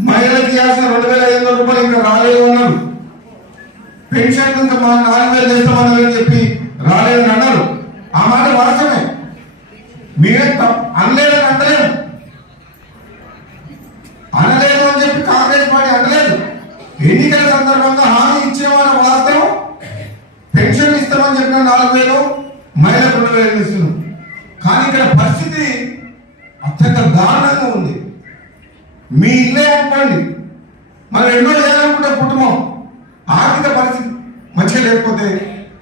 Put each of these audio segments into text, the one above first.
మహిళలకు ఇవ్వాల్సిన రెండు వేల ఐదు వందల రూపాయలు ఇంకా రాలేదు అన్నారు. పెన్షన్ ఇంకా మా నాలుగు వేలు అని చెప్పి రాలేదని అన్నారు. ఆ మాట వాస్తవమే. మీరే అనలేదని అంటలేదు అనలేదు అని చెప్పి కాంగ్రెస్ పార్టీ అనలేదు. ఎన్నికల సందర్భంగా హామీ ఇచ్చేవాళ్ళ వాస్తవం. పెన్షన్ ఇస్తామని చెప్పిన నాలుగు వేలు మహిళలకు రెండు వేలు ఇస్తున్నాం. కానీ ఇక్కడ పరిస్థితి అత్యంత దారుణంగా ఉంది. మీ ఇల్లే అనుకోండి. మనం ఎన్నో చేయాలనుకుంటే కుటుంబం ఆర్థిక పరిస్థితి మంచిగా లేకపోతే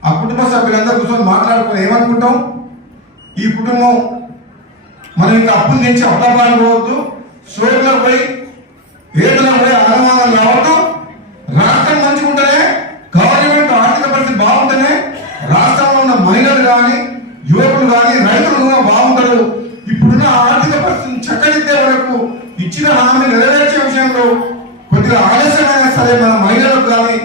ఆ కుటుంబ సభ్యులందరూ కూర్చొని మాట్లాడుకుని ఏమనుకుంటాం? ఈ కుటుంబం మనం ఇంకా అప్పులు తెచ్చి అప్పాలు పోవద్దు. సోదరులకు పోయి ఏదైనా పోయి అనుమానం రావద్దు. రాష్ట్రం మంచిగా ఉంటేనే గవర్నమెంట్ ఆర్థిక పరిస్థితి బాగుంటేనే రాష్ట్రంలో ఉన్న మహిళలు కానీ యువకులు కానీ రైతులు కూడా బాగుంటారు. ఇప్పుడున్న ఆర్థిక పరిస్థితిని చక్కదిద్దే వరకు ఇచ్చిన హామీ మన మహిళలకు కానీ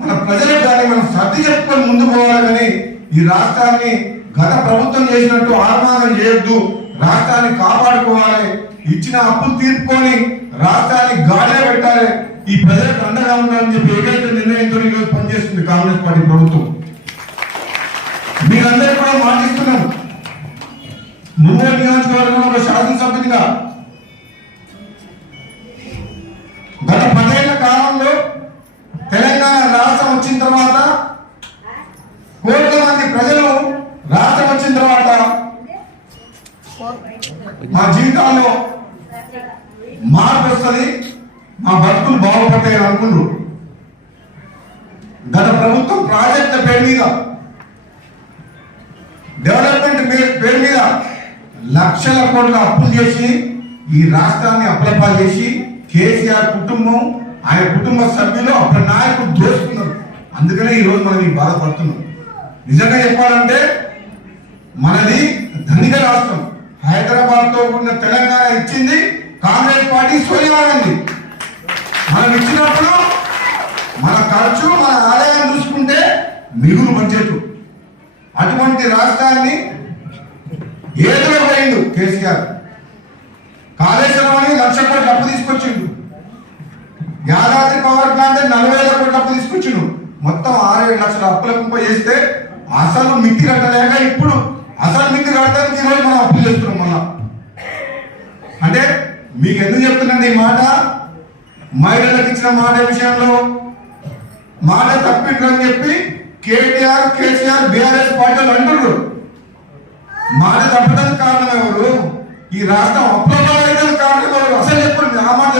మన ప్రజలకు కానీ మనం సర్ది చెప్పుకొని ముందు పోవాలి కానీ ఈ రాష్ట్రాన్ని గత ప్రభుత్వం చేసినట్టు ఆహ్వానం చేయొద్దు. రాష్ట్రాన్ని కాపాడుకోవాలి. ఇచ్చిన అప్పులు తీర్చుకొని రాష్ట్రాన్ని గాడే పెట్టాలి. ఈ ప్రజలకు అండగా ఉండాలని చెప్పి ఏకైక నిర్ణయంతో ఈరోజు పనిచేస్తుంది కాంగ్రెస్ పార్టీ ప్రభుత్వం. మీరందరూ కూడా మాటిస్తున్నాం నువ్వు నియోజకవర్గంలో ఒక శాసనసభ్యునిగా తర్వాత కోట్ల మంది ప్రజలు రాష్ట్రం వచ్చిన తర్వాత మా జీవితాల్లో మార్పు వస్తుంది. మా బతుకులు బాగుపడతాయి అనుకుండ్రు గత ప్రభుత్వం ప్రాజెక్టుల పేరు మీద డెవలప్మెంట్ పేరు మీద లక్షల కోట్ల అప్పులు చేసి ఈ రాష్ట్రాన్ని అప్లపాలు చేసి కేసీఆర్ కుటుంబం ఆయన కుటుంబ సభ్యులు అప్పుడు నాయకుడు దోష అందుకనే ఈ మనం ఈ బాధపడుతున్నాం నిజంగా చెప్పాలంటే మనది ధనిక రాష్ట్రం. హైదరాబాద్తో కూడిన తెలంగాణ ఇచ్చింది కాంగ్రెస్ పార్టీ సోనియా మనం ఇచ్చినప్పుడు మన ఖర్చు మన ఆదాయం చూసుకుంటే మిగులు బడ్జెట్. అటువంటి రాష్ట్రాన్ని ఏదో పోయిండు కేసీఆర్. కాళేశ్వరం అని లక్ష కోట్ల అప్పు తీసుకొచ్చిండు. యాదాద్రి పవర్ ప్లాంట్ నలభై వేల కోట్ల అప్పు తీసుకొచ్చిండు. మొత్తం ఆరు ఏడు లక్షల అప్పుల కుంప చేస్తే అసలు మిత్తి కట్టలేక ఇప్పుడు అసలు మిత్తి కట్టడానికి ఈరోజు మనం అప్పులు చేస్తున్నాం మళ్ళా. అంటే మీకు ఎందుకు చెప్తున్నాను ఈ మాట? మహిళలకు ఇచ్చిన మాట విషయంలో మాట తప్పిండ్రని చెప్పి కేటీఆర్ కేసీఆర్ బీఆర్ఎస్ పార్టీలు అంటున్నారు మాట తప్పడానికి కారణం ఎవరు? ఈ రాష్ట్రం అప్రమాదం కారణం ఎవరు? అసలు చెప్పండి ఆ మాట